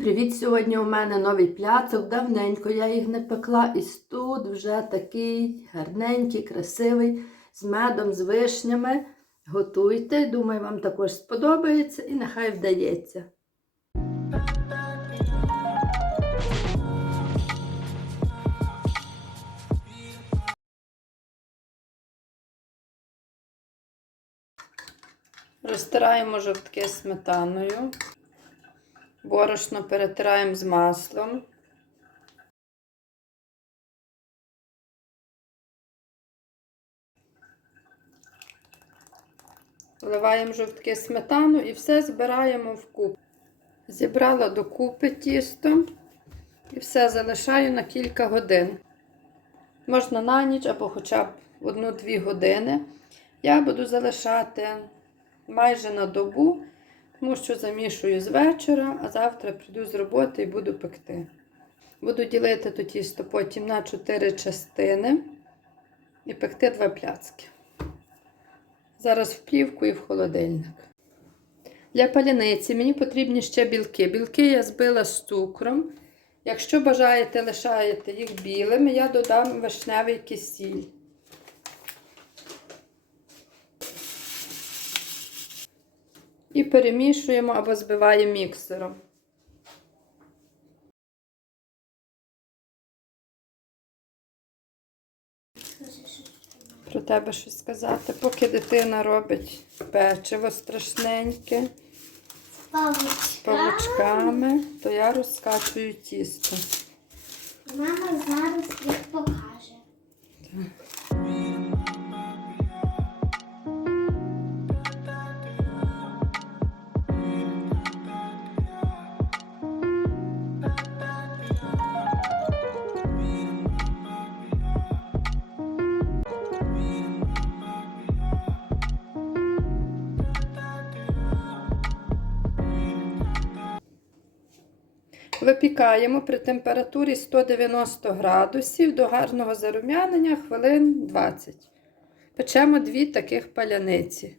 привіт! Сьогодні у мене новий пляцок. Давненько я їх не пекла. І тут вже такий гарненький, красивий, з медом, з вишнями. Готуйте. Думаю, вам також сподобається і нехай вдається. Розтираємо жовтки сметаною. Борошно перетираємо з маслом. Вливаємо жовтки сметану і все збираємо в куб. Зібрала докупи тісто і все залишаю на кілька годин. Можна на ніч або хоча б одну-дві години. Я буду залишати майже на добу тому що замішую з вечора, а завтра прийду з роботи і буду пекти. Буду ділити то тісто потім на 4 частини і пекти два пляцки. Зараз в плівку і в холодильник. Для паляниці мені потрібні ще білки. Білки я збила з цукром. Якщо бажаєте лишаєте їх білими, я додам вишневий кисіль. І перемішуємо або збиваємо міксером. Про тебе щось сказати, поки дитина робить печиво страшненьке з павучками, то я розкачую тісто. Мама зараз їх покаже. Випікаємо при температурі 190 градусів до гарного зарум'янення хвилин 20. Печемо дві таких паляниці.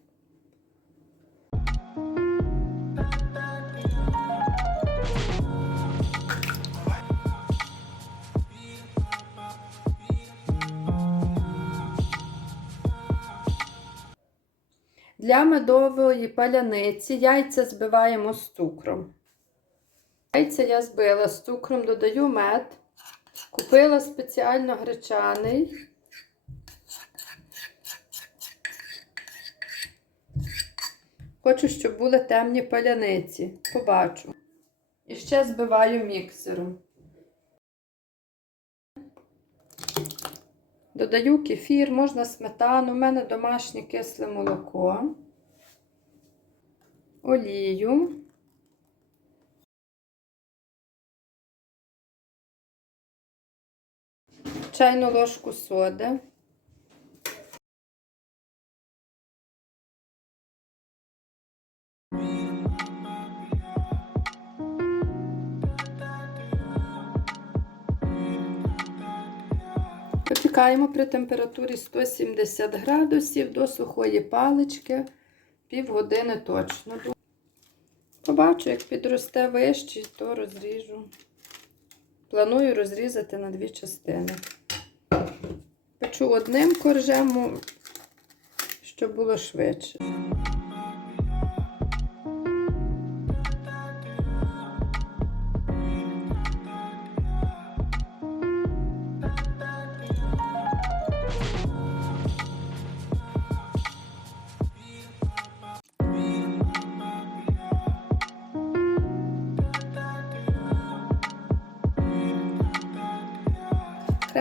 Для медової паляниці яйця збиваємо з цукром. Яйця я збила з цукром, додаю мед. Купила спеціально гречаний. Хочу, щоб були темні паляниці. Побачу. І ще збиваю міксером. Додаю кефір, можна сметану, у мене домашнє кисле молоко, олію. Чайну ложку соди. Випікаємо при температурі 170 градусів до сухої палички півгодини точно. Побачу, як підросте вище, то розріжу. Планую розрізати на дві частини. Одним коржем, щоб було швидше.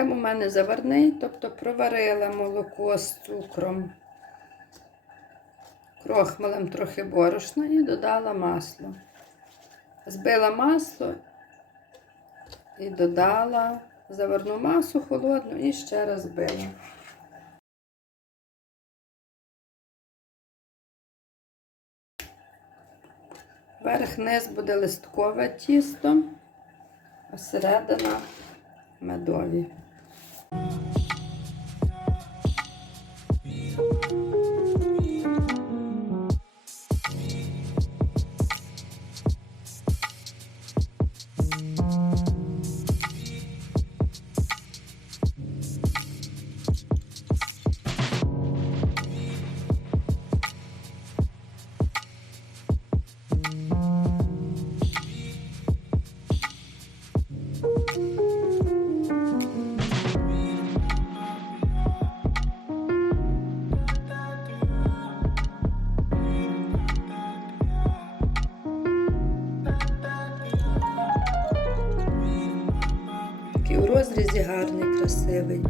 Крем у мене заварний, тобто проварила молоко з цукром, крохмалем трохи борошна і додала масло. Збила масло і додала заварну масу холодну і ще раз збила. Верх-низ буде листкове тісто, а середина медові. Yeah. Гарний, красивий.